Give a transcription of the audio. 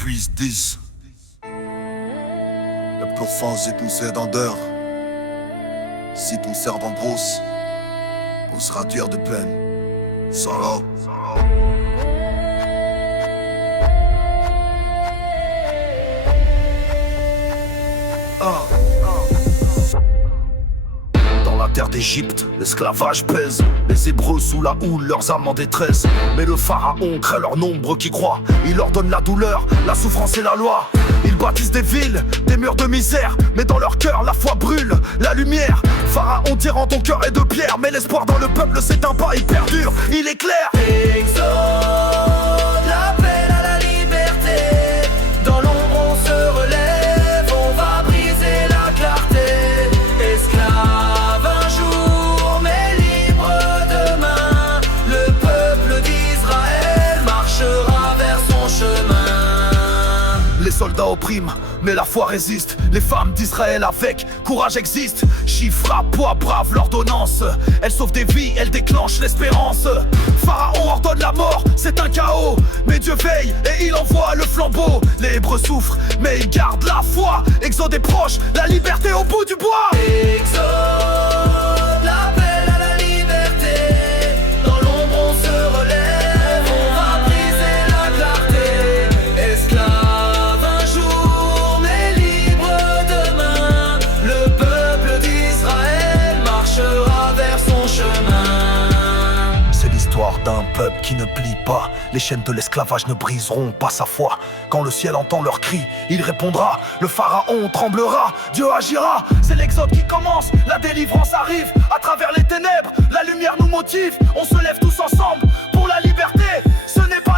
puisse 10. Le plus fort c'est ton sedandeur. Si ton servant brosse, on sera tueur de peine. Solo. Dans la terre d'Égypte, l'esclavage pèse. Les Hébreux sous la houle, leurs âmes en détresse. Mais le pharaon crée leur nombre qui croit. Il leur donne la douleur, la souffrance et la loi. Ils bâtissent des villes, des murs de misère. Mais dans leur cœur, la foi brûle, la lumière. Pharaon tirant ton cœur est de pierre. Mais l'espoir dans le peuple s'éteint pas, il perdure, il est clair. Exode, l'appel à la liberté. Dans l'ombre on se relève, on va briser la clarté. Esclave un jour, mais libre demain. Le peuple d'Israël marchera vers son chemin. Les soldats oppriment, mais la foi résiste. Les femmes d'Israël avec courage existent. Chiffre à poids, brave l'ordonnance. Elle sauve des vies, elle déclenche l'espérance. Pharaon ordonne la mort, c'est un chaos. Mais Dieu veille et il envoie le flambeau. Les Hébreux souffrent, mais ils gardent la foi. Exode est proche, la liberté au bout du bois. Exode, l'appel à la liberté. Dans l'ombre on se relève, on va briser la clarté. Esclave un jour, mais libre demain. Le peuple d'Israël marchera vers son chemin. C'est l'histoire d'un peuple qui ne plie pas. Les chaînes de l'esclavage ne briseront pas sa foi. Quand le ciel entend leurs cris, il répondra. Le pharaon tremblera, Dieu agira. C'est l'exode qui commence, la délivrance arrive. À travers les ténèbres, la lumière nous motive. On se lève tous ensemble pour la liberté. Ce n'est pas